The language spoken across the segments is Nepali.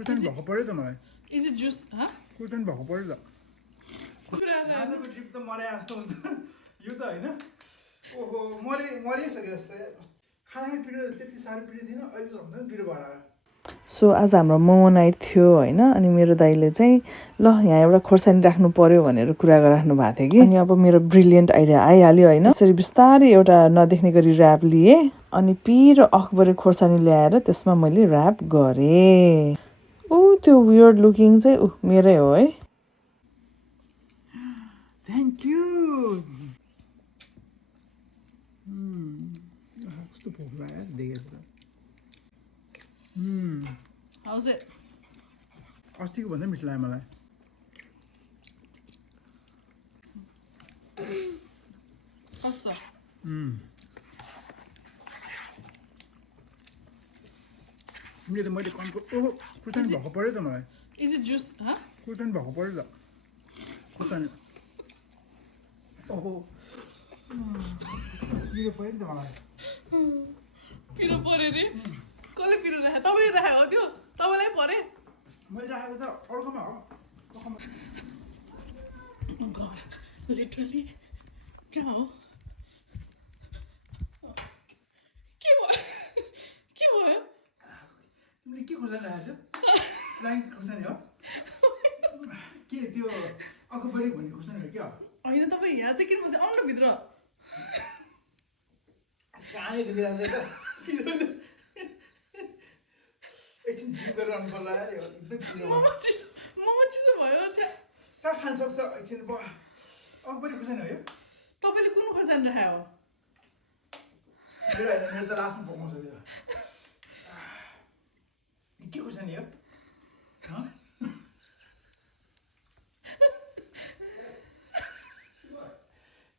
खुर्सानी भएको पर्यो त मलाई Is it juice? Huh? खुर्सानी भएको पर्यो त आजको ट्रिप त मरे जस्तो हुन्छ यो त होइन ओहो मरिसक्यो जस्तो खाना पिरो त्यति साह्रो पिरो थिएन अहिले झन् पिरो भएर आयो सो आज हाम्रो मोमो नाइट थियो होइन अनि मेरो दाइले चाहिँ ल यहाँ एउटा खोर्सानी राख्नु पर्यो भनेर कुरा गरिराख्नु भएको थियो कि अनि अब मेरो ब्रिलियन्ट आइडिया आइहाल्यो होइन यसरी बिस्तारै एउटा नदेख्ने गरी ऱ्याप लिएँ अनि पिरो अखबारे खोर्सानी ल्याएर त्यसमा मैले ऱ्याप गरेँ ऊ त्यो वियर्ड लुकिङ चाहिँ मेरै हो है थ्याङ्क यू कस्तो भोक लाग्यो देखेर How's it? अस्तिको भन्दा मिठो लाग्यो मलाई Pasta. तिमीले त मैले कनको ओहो खुर्सानी भएको पर्यो त मलाई Is it juice? Huh? खुर्सानी भएको पर्यो त खुर्सानी ओहो पिरो पर्यो नि त मलाई पिरो पऱ्यो रे कसले पिरो राखे तपाईँले राखेको हो त्यो तपाईँलाई परे मैले राखेको त अर्कोमा हो God, literally क्या हो के भयो तिमीले के खुर्सानी राखेको थियो प्लान्ट खुर्सानी हो के त्यो अकबरी भन्ने खुर्सानी हो क्या होइन तपाईँ यहाँ चाहिँ किन बस्छ आउनु भित्र कहाँले दुखिरहेको छ त एकछिन जिप गरेर आउनु पर्ला अरे एकदम पिरो मोमो चिसो भयो छ्या कहाँ खान सक्छ एकछिन अकबरी खुर्सानी हो यो तपाईँले कुन खोर्सानी राखेको हो मेरो त लास्टमा पकाउँछ त्यो के खुर्सानी हो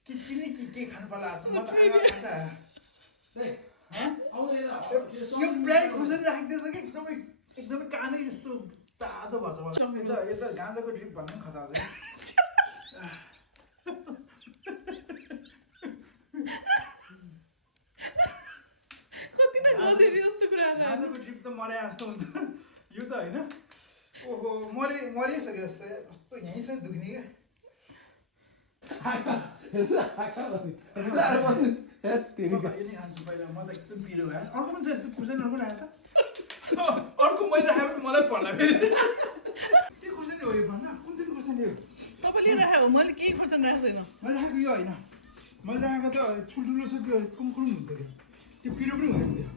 के चिनी के खानु पर्ला यो ब्रान्ड खुर्सानी राखिदिएछ कि एकदमै कानै जस्तो तातो भएको छ मलाई यता गाँजाको ड्रिप भन्दा पनि खतरा छ कति त गजेरी जस्तो कुराहरू गाँजाको ड्रिप त मरे जस्तो हुन्छ यो त होइन ओहो मरिसक्यो जस्तो कस्तो यहीँसम्म दुख्ने क्या खान्छु पहिला म त एकदम पिरो भयो अर्को पनि छ यस्तो खुर्सानी अर्को राखेको छ अर्को मैले राखेको पनि मलाई पर्ला फेरि के खुर्सानी हो यो भन्न कुन चाहिँ खुर्सानी हो तपाईँले राखेको मैले केही खोर्सानी राखेको छैन मैले राखेको यो होइन मैले राखेको त ठुल्ठुलो छ त्यो कुमकुम हुन्छ त्यो पिरो पनि हुँदैन थियो